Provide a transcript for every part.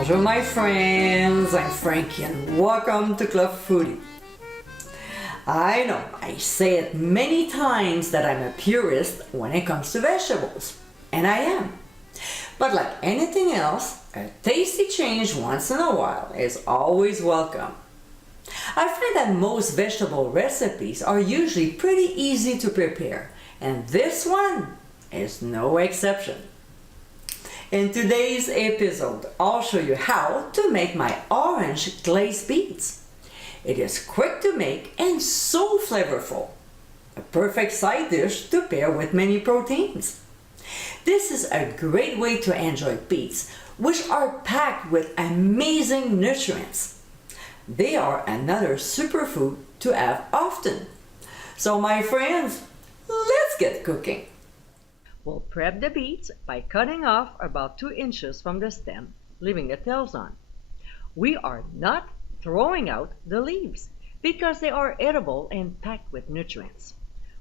Bonjour my friends, I'm Frankie and welcome to Club Foodie. I know, I say it many times that I'm a purist when it comes to vegetables, and I am. But like anything else, a tasty change once in a while is always welcome. I find that most vegetable recipes are usually pretty easy to prepare, and this one is no exception. In today's episode, I'll show you how to make my orange glazed beets. It is quick to make and so flavorful. A perfect side dish to pair with many proteins. This is a great way to enjoy beets, which are packed with amazing nutrients. They are another superfood to have often. So my friends, let's get cooking. We'll prep the beets by cutting off about 2 inches from the stem, leaving the tails on. We are not throwing out the leaves because they are edible and packed with nutrients.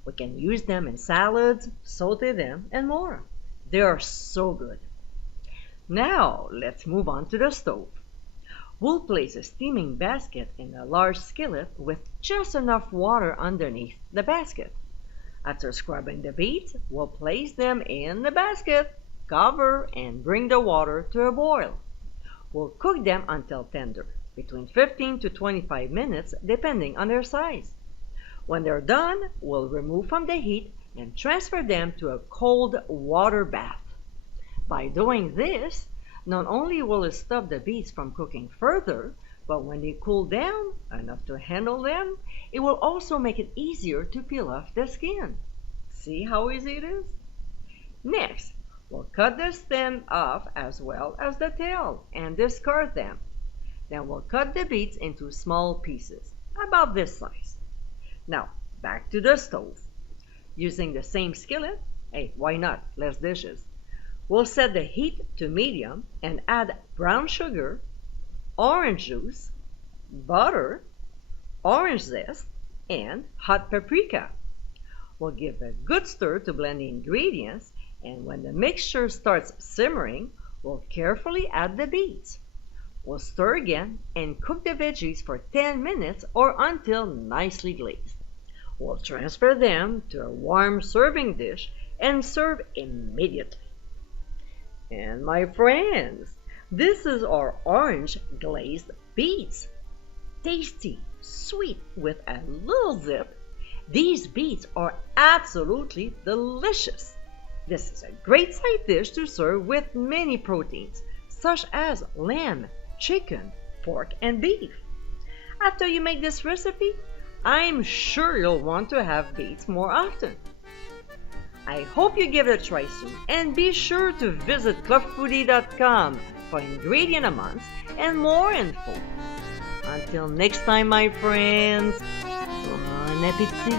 We can use them in salads, saute them, and more. They are so good. Now let's move on to the stove. We'll place a steaming basket in a large skillet with just enough water underneath the basket. After scrubbing the beets, we'll place them in the basket, cover, and bring the water to a boil. We'll cook them until tender, between 15 to 25 minutes depending on their size. When they're done, we'll remove from the heat and transfer them to a cold water bath. By doing this, not only will it stop the beets from cooking further, but when they cool down enough to handle them, it will also make it easier to peel off the skin. See how easy it is? Next, we'll cut the stem off as well as the tail and discard them. Then we'll cut the beets into small pieces, about this size. Now, back to the stove. Using the same skillet, hey, why not? Less dishes. We'll set the heat to medium and add brown sugar, orange juice, butter, orange zest, and hot paprika. We'll give a good stir to blend the ingredients, and when the mixture starts simmering, we'll carefully add the beets. We'll stir again and cook the veggies for 10 minutes or until nicely glazed. We'll transfer them to a warm serving dish and serve immediately. And my friends, this is our orange glazed beets. Tasty, sweet, with a little zip. These beets are absolutely delicious. This is a great side dish to serve with many proteins, such as lamb, chicken, pork, and beef. After you make this recipe, I'm sure you'll want to have beets more often. I hope you give it a try soon, and be sure to visit clubfoodie.com for ingredient amounts and more info. Until next time, my friends, bon appétit!